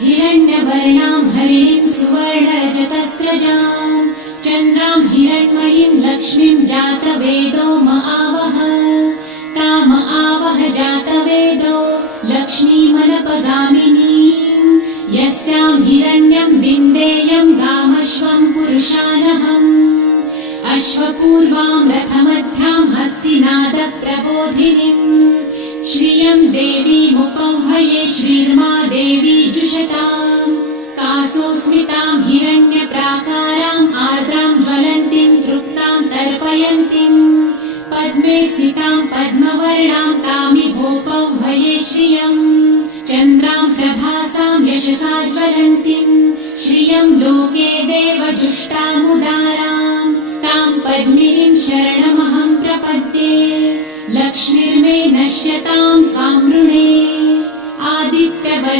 हिरण्यवर्णां हरिणीं सुवर्णरजतस्रजां चन्द्रां हिरण्मयीं लक्ष्मीं जातवेदो महावह ताम आवह जातवेदो लक्ष्मीमनपगामिनीं यस्यां हिरण्यं विन्देयं गामश्वं पुरुषानहम् अश्वपूर्वां रथमध्यां हस्तिनादप्रबोधिनीं श्रियं देवीमुपह्वये श्रीर्मा देवी जुषताम् कासोऽस्मितां हिरण्यप्राकाराम् आर्द्रां ज्वलन्तीं तृप्तां तर्पयन्तीं पद्मे स्थितां पद्मवर्णां तामिहोपह्वये श्रियम् चन्द्रां प्रभासां यशसा ज्वलन्तीं श्रियं लोके देवजुष्टामुदारां तां पद्मिनीं शरणमहं प्रपद्ये लक्ष्मीर्मे नश्यतां त्वां वृणे आदित्यवर्णे